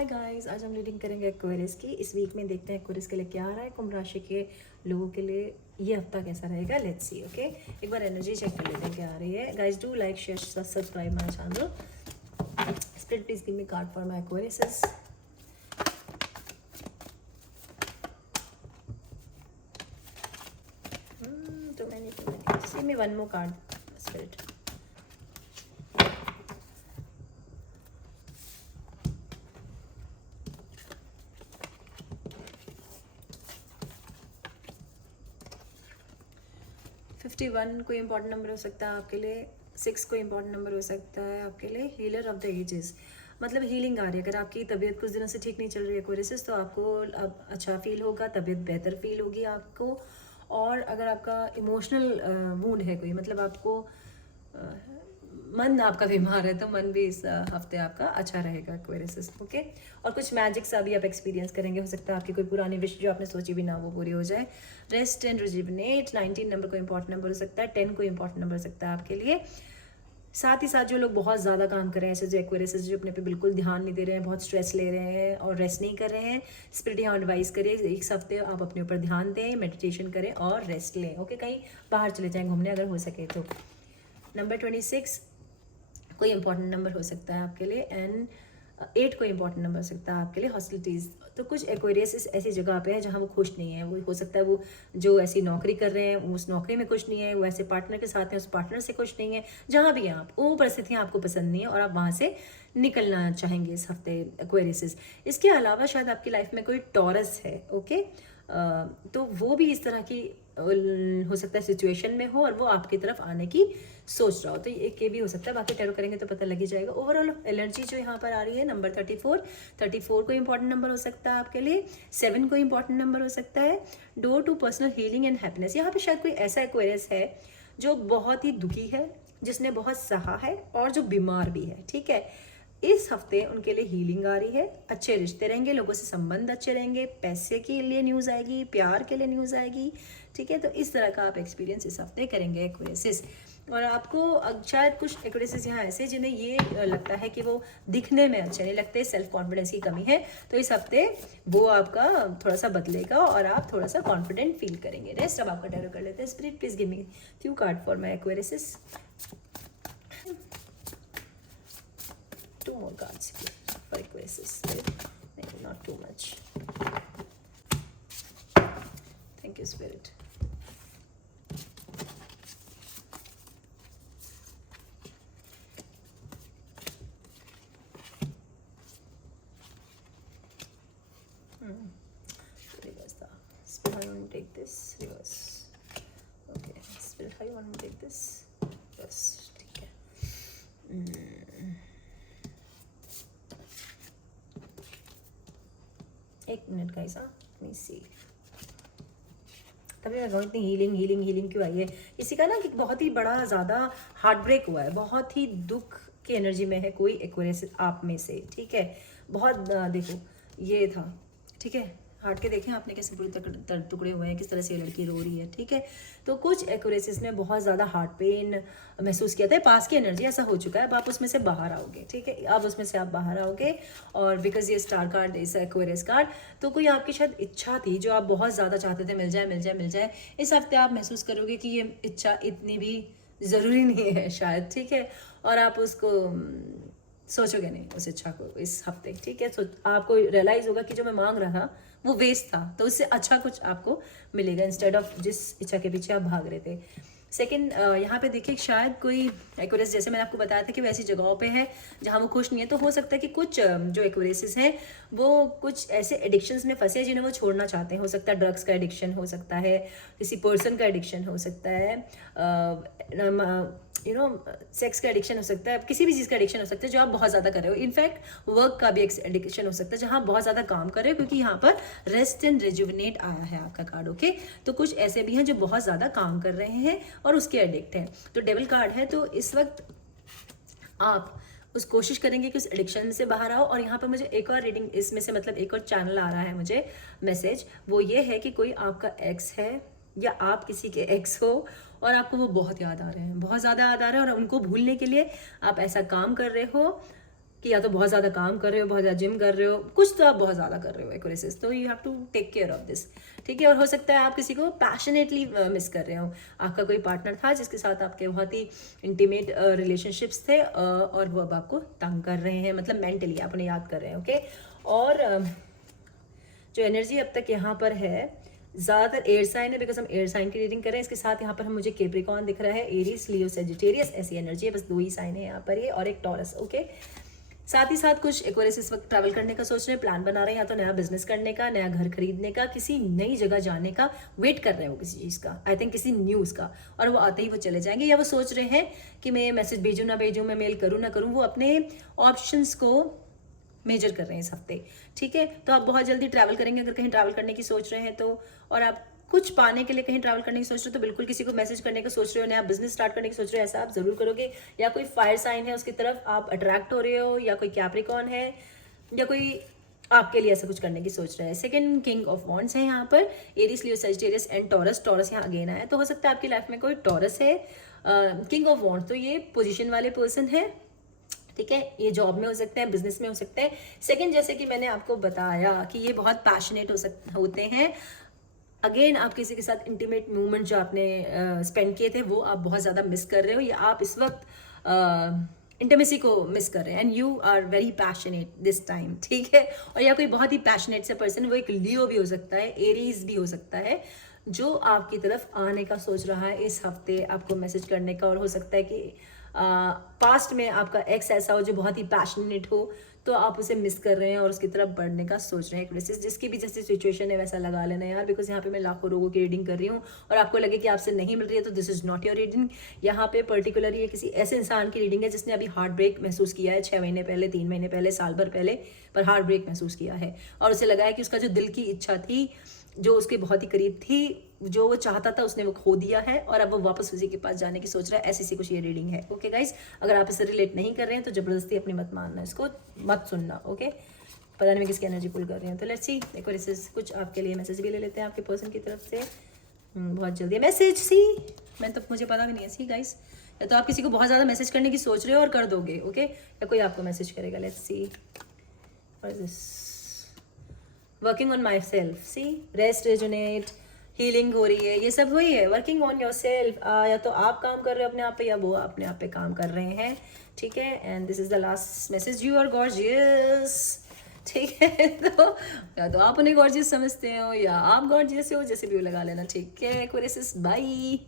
Hi guys, आज हम reading करेंगे एक्वेरियस की। इस वीक में देखते हैं एक्वेरियस के लिए क्या आ रहा है। कुंभ राशि के लोगों के लिए ये हफ्ता कैसा रहेगा, लेट्स सी। ओके, एक बार एनर्जी चेक कर लेते हैं क्या आ रही है। Guys do like share subscribe my channel. Spirit please give me card for my Aquarius. Too many. See me one more card, Spirit. Fifty one कोई इंपॉर्टेंट नंबर हो सकता है आपके लिए। 6 कोई इंपॉर्टेंट नंबर हो सकता है आपके लिए। हीलर ऑफ द एजेस, मतलब हीलिंग आ रही है। अगर आपकी तबीयत कुछ दिनों से ठीक नहीं चल रही है एक्वेरियस, तो आपको अब अच्छा फील होगा, तबीयत बेहतर फील होगी आपको। और अगर आपका इमोशनल मूड है कोई, मतलब आपको मन आपका बीमार है, तो मन भी इस हफ्ते आपका अच्छा रहेगा एक्वेरियस। ओके, और कुछ मैजिक सा भी आप एक्सपीरियंस करेंगे। हो सकता है आपकी कोई पुरानी विश जो आपने सोची भी ना, वो पूरी हो जाए। रेस्ट एंड रिजिवनेट, 19 नंबर को इंपॉर्टेंट नंबर हो सकता है। 10 को इंपॉर्टेंट नंबर हो सकता है आपके लिए। साथ ही साथ जो लोग बहुत ज़्यादा काम कर रहे हैं, ऐसे जो एक्वेरियस जो अपने पे बिल्कुल ध्यान नहीं दे रहे हैं, बहुत स्ट्रेस ले रहे हैं और रेस्ट नहीं कर रहे हैं, स्पिरिट यहाँ एडवाइस करिए एक हफ्ते आप अपने ऊपर ध्यान दें, मेडिटेशन करें और रेस्ट लें। ओके, कहीं बाहर चले जाएं घूमने अगर हो सके तो। नंबर 26 कोई इंपॉर्टेंट नंबर हो सकता है आपके लिए। एंड 8 कोई इंपॉर्टेंट नंबर हो सकता है आपके लिए। हॉस्टिलिटीज़, तो कुछ एक्वेरियस ऐसी जगह पे है जहाँ वो खुश नहीं है। वो हो सकता है वो जो ऐसी नौकरी कर रहे हैं उस नौकरी में खुश नहीं है, वो ऐसे पार्टनर के साथ हैं उस पार्टनर से खुश नहीं है। जहाँ भी हैं आप, वो परिस्थितियाँ आपको पसंद नहीं है और आप वहाँ से निकलना चाहेंगे इस हफ्ते एक्वेरियस। इसके अलावा शायद आपकी लाइफ में कोई टॉरस है। ओके, तो वो भी इस तरह की हो सकता है सिचुएशन में हो और वो आपकी तरफ आने की सोच रहा हो, तो एक ये भी हो सकता है। बाकी टैरो करेंगे तो पता लग ही जाएगा। ओवरऑल एनर्जी जो यहाँ पर आ रही है, नंबर 34 को इंपॉर्टेंट नंबर हो सकता है आपके लिए। 7 को इंपॉर्टेंट नंबर हो सकता है। Door to personal healing and happiness, यहाँ पे शायद कोई ऐसा एक्वेरियस है जो बहुत ही दुखी है, जिसने बहुत सहा है और जो बीमार भी है। ठीक है, इस हफ्ते उनके लिए हीलिंग आ रही है, अच्छे रिश्ते रहेंगे, लोगों से संबंध अच्छे रहेंगे, पैसे के लिए न्यूज़ आएगी, प्यार के लिए न्यूज़ आएगी। ठीक है, तो इस तरह का आप एक्सपीरियंस इस हफ्ते करेंगे एक्वेरियस। और आपको शायद कुछ एक्वेरियस यहाँ ऐसे जिन्हें ये लगता है कि वो दिखने में अच्छे नहीं लगते, सेल्फ कॉन्फिडेंस की कमी है, तो इस हफ्ते वो आपका थोड़ा सा बदलेगा और आप थोड़ा सा कॉन्फिडेंट फील करेंगे। रेस्ट अब आपका टैरो कर लेते हैं। Spirit please give me few card for my Aquarius. 2 more cards for Aquarius. Maybe not too much. Thank you, Spirit. Reverse the Spirit. How you want to take this? Reverse. Okay, Spirit. How you want to take this? Reverse. ठीक है. एक minute guys, मी सी। तभी मैं कहूँ इतनी healing क्यों आई है। किसी का ना कि बहुत ही बड़ा ज़्यादा हार्ट ब्रेक हुआ है, बहुत ही दुख की एनर्जी में है कोई एक्वेरियस आप में से। ठीक है, बहुत देखो ये था। ठीक है, हार्ट के देखें आपने कैसे पूरे टुकड़े हुए हैं, किस तरह से ये लड़की रो रही है। ठीक है, तो कुछ एक्वेरियस ने बहुत ज़्यादा हार्ट पेन महसूस किया था। पास की एनर्जी ऐसा हो चुका है, अब आप उसमें से बाहर आओगे। ठीक है, अब उसमें से आप बाहर आओगे। और बिकॉज ये स्टार कार्ड इस एक्वेरियस कार्ड, तो कोई आपकी शायद इच्छा थी जो आप बहुत ज़्यादा चाहते थे, मिल जाए। इस हफ्ते आप महसूस करोगे कि ये इच्छा इतनी भी ज़रूरी नहीं है शायद। ठीक है, और आप उसको सोचोगे नहीं उस इच्छा को इस हफ्ते। ठीक है, तो आपको रियलाइज़ होगा कि जो मैं मांग रहा था वो वेस्ट था, तो उससे अच्छा कुछ आपको मिलेगा इंस्टेड ऑफ जिस इच्छा के पीछे आप भाग रहे थे। सेकेंड, यहाँ पे देखिए शायद कोई एक्वेरियस, जैसे मैंने आपको बताया था कि वो ऐसी जगहों पे है जहाँ वो खुश नहीं है, तो हो सकता है कि कुछ जो एक्वेरियस हैं वो कुछ ऐसे एडिक्शंस में फंसे जिन्हें वो छोड़ना चाहते हैं। हो सकता है ड्रग्स का एडिक्शन हो सकता है, किसी पर्सन का एडिक्शन हो सकता है, सेक्स का एडिक्शन हो सकता है, किसी भी चीज़ का एडिक्शन हो सकता है जो आप बहुत ज़्यादा कर रहे हो। इनफैक्ट वर्क का भी एक एडिक्शन हो सकता है जहाँ बहुत ज़्यादा काम कर रहे हो, क्योंकि यहाँ पर रेस्ट एंड रिजुविनेट आया है आपका कार्ड। ओके, तो कुछ ऐसे भी हैं जो बहुत ज़्यादा काम कर रहे हैं और उसके एडिक्ट हैं। तो डेविल कार्ड है, तो इस वक्त आप उस कोशिश करेंगे कि उस एडिक्शन से बाहर आओ। और यहाँ पर मुझे एक और रीडिंग इसमें से, मतलब एक और चैनल आ रहा है मुझे मैसेज, वो ये है कि कोई आपका एक्स है या आप किसी के एक्स हो और आपको वो बहुत याद आ रहे हैं, बहुत ज़्यादा याद आ रहे हैं, और उनको भूलने के लिए आप ऐसा काम कर रहे हो कि या तो बहुत ज़्यादा काम कर रहे हो, बहुत ज़्यादा जिम कर रहे हो, कुछ तो आप बहुत ज़्यादा कर रहे हो एक्वेरियस, तो you have to take care of this, ठीक है। और हो सकता है आप किसी को पैशनेटली मिस कर रहे हो, आपका कोई पार्टनर था जिसके साथ आपके बहुत ही इंटीमेट रिलेशनशिप्स थे, और वो अब आपको तंग कर रहे हैं, मतलब मेंटली आप उन्हें याद कर रहे हैं, ओके। और जो एनर्जी अब तक यहाँ पर है ज़्यादातर एयर साइन है, बिकॉज हम एयर साइन की रीडिंग कर रहे हैं। इसके साथ यहाँ पर हम मुझे कैप्रिकॉर्न दिख रहा है, एरीज, लियो, सेजिटेरियस, ऐसी एनर्जी है, बस 2 ही साइन है यहाँ पर ये, और एक टॉरस, ओके। साथ ही साथ कुछ एक्वेरियस इस वक्त ट्रैवल करने का सोच रहे हैं, प्लान बना रहे हैं, या तो नया बिजनेस करने का, नया घर खरीदने का, किसी नई जगह जाने का वेट कर रहे हैं वो किसी चीज़ का, आई थिंक किसी न्यूज़ का, और वो आते ही वो चले जाएंगे, या वो सोच रहे हैं कि मैं मैसेज भेजूँ ना भेजूँ, मैं मेल करूँ ना करूँ, वो अपने ऑप्शंस को मेजर कर रहे हैं इस हफ्ते, ठीक है। तो आप बहुत जल्दी ट्रैवल करेंगे अगर कहीं ट्रैवल करने की सोच रहे हैं तो, और आप कुछ पाने के लिए कहीं ट्रैवल करने की सोच रहे हो तो बिल्कुल किसी को मैसेज करने का सोच रहे हो, नया बिजनेस स्टार्ट करने की सोच रहे हो, ऐसा आप जरूर करोगे। या कोई फायर साइन है उसकी तरफ आप अट्रैक्ट हो रहे हो, या कोई कैप्रिकॉर्न है, या कोई आपके लिए ऐसा कुछ करने की सोच रहा है। सेकंड किंग ऑफ वॉन्ड्स है यहाँ पर, Aries, Leo, Sagittarius and taurus. Taurus यहाँ अगेन आया, तो हो सकता है आपकी लाइफ में कोई टॉरस है। किंग ऑफ वॉन्ड्स तो ये पोजिशन वाले पर्सन है, ठीक है। ये जॉब में हो सकते हैं, बिजनेस में हो सकते हैं। सेकंड, जैसे कि मैंने आपको बताया कि ये बहुत पैशनेट होते हैं। अगेन आप किसी के साथ इंटीमेट मूवमेंट जो आपने स्पेंड किए थे वो आप बहुत ज़्यादा मिस कर रहे हो, या आप इस वक्त इंटीमेसी को मिस कर रहे हैं, and you are very passionate this time, ठीक है। और या कोई बहुत ही पैशनेट से पर्सन, वो एक लियो भी हो सकता है, एरीज भी हो सकता है, जो आपकी तरफ आने का सोच रहा है इस हफ्ते, आपको मैसेज करने का। और हो सकता है कि पास्ट में आपका एक्स ऐसा हो जो बहुत ही पैशनेट हो, तो आप उसे मिस कर रहे हैं और उसकी तरफ बढ़ने का सोच रहे हैं। एक जिसकी भी जैसी सिचुएशन है वैसा लगा लेना यार, बिकॉज यहाँ पे मैं लाखों लोगों की रीडिंग कर रही हूँ, और आपको लगे कि आपसे नहीं मिल रही है तो this is not your reading. यहाँ पे पर्टिकुलरली ये किसी ऐसे इंसान की रीडिंग है जिसने अभी हार्ट ब्रेक महसूस किया है, 6 महीने पहले, 3 महीने पहले, साल भर पहले, पर हार्ट ब्रेक महसूस किया है, और उसे लगा है कि उसका जो दिल की इच्छा थी, जो उसके बहुत ही करीब थी, जो वो चाहता था, उसने वो खो दिया है, और अब वो वापस उसी के पास जाने की सोच रहा है। ऐसी सी कुछ ये रीडिंग है, ओके गाइस। अगर आप इससे रिलेट नहीं कर रहे हैं तो जबरदस्ती अपनी मत मानना, इसको मत सुनना, ओके। पता नहीं मैं किसकी एनर्जी पुल कर रही हूँ, तो लेट्स सी। एक बार इसे कुछ आपके लिए मैसेज भी ले लेते हैं आपके पर्सन की तरफ से। बहुत जल्दी मैसेज, सी मैं तो, मुझे पता भी नहीं है, सी गाइस। या तो आप किसी को बहुत ज़्यादा मैसेज करने की सोच रहे हो और कर दोगे, ओके, या कोई आपको मैसेज करेगा। Let's see what is this. Working on myself, see, rest, resonate, healing हो रही है, ये सब वही है, वर्किंग ऑन योर सेल्फ। या तो आप काम कर रहे हो अपने आप पे, या वो अपने आप पे काम कर रहे हैं, ठीक है। And this is the last message, you are gorgeous, ठीक है। तो या तो आप उन्हें गॉर्जियस समझते हो, या आप गॉर्जियस हो, जैसे भी वो लगा लेना, ठीक है। Aquarius, bye.